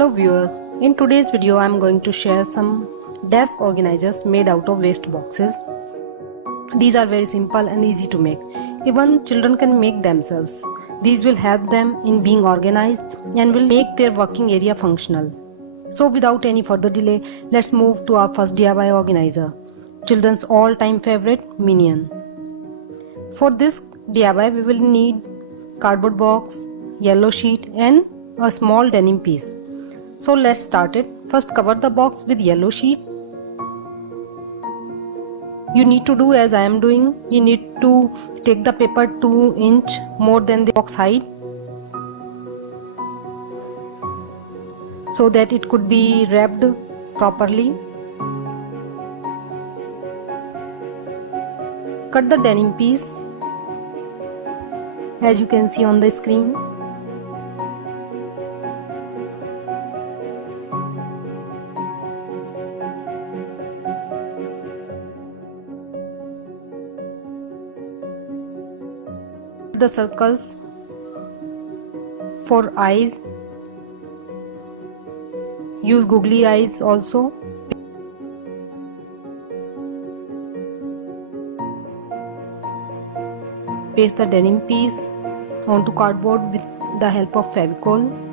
Hello viewers, in today's video I am going to share some desk organizers made out of waste boxes. These are very simple and easy to make. Even children can make themselves. These will help them in being organized and will make their working area functional. So without any further delay, let's move to our first DIY organizer, children's all-time favorite Minion. For this DIY we will need cardboard box, yellow sheet and a small denim piece. So let's start it. First cover the box with yellow sheet. You need to do as I am doing. You need to take the paper 2 inch more than the box height so that it could be wrapped properly. Cut the denim piece as you can see on the screen. The circles for eyes. Use googly eyes also. Paste the denim piece onto cardboard with the help of Fevicol.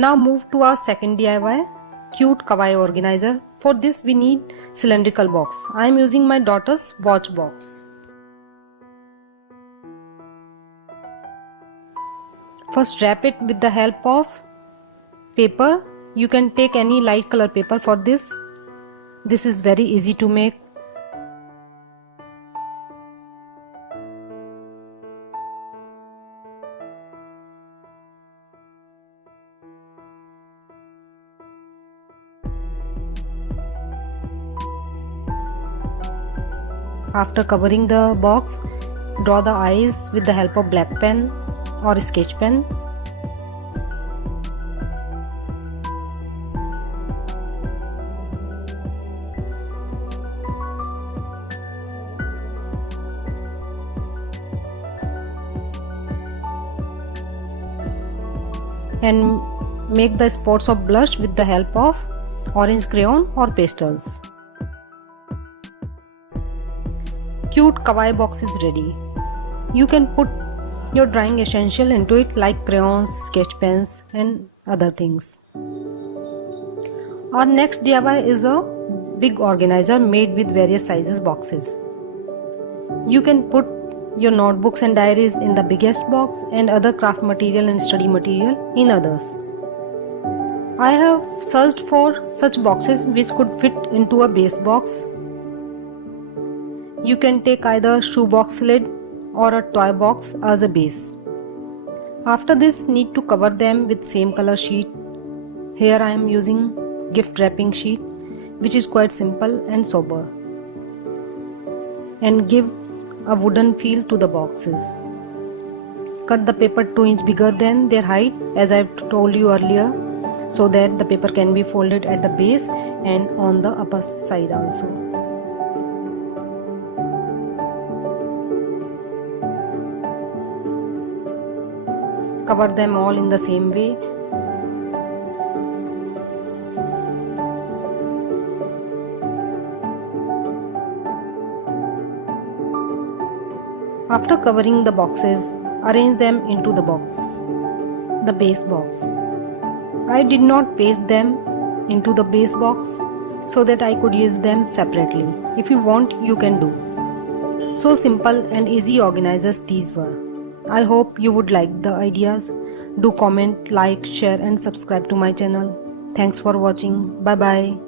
Now move to our second DIY, cute kawaii organizer. For this we need cylindrical box. I am using my daughter's watch box. First wrap it with the help of paper. You can take any light color paper for this. This is very easy to make. After covering the box, draw the eyes with the help of black pen or sketch pen. And make the spots of blush with the help of orange crayon or pastels. Cute kawaii box is ready. You can put your drawing essential into it like crayons, sketch pens and other things. Our next DIY is a big organizer made with various sizes boxes. You can put your notebooks and diaries in the biggest box and other craft material and study material in others. I have searched for such boxes which could fit into a base box. You can take either shoebox lid or a toy box as a base. After this, need to cover them with same color sheet. Here I am using gift wrapping sheet, which is quite simple and sober and gives a wooden feel to the boxes. Cut the paper 2 inch bigger than their height as I told you earlier, so that the paper can be folded at the base and on the upper side also. Cover them all in the same way. After covering the boxes, arrange them into the box, the base box. I did not paste them into the base box so that I could use them separately. If you want, you can do. So simple and easy organizers these were. I hope you would like the ideas. Do comment, like, share and subscribe to my channel. Thanks for watching. Bye bye.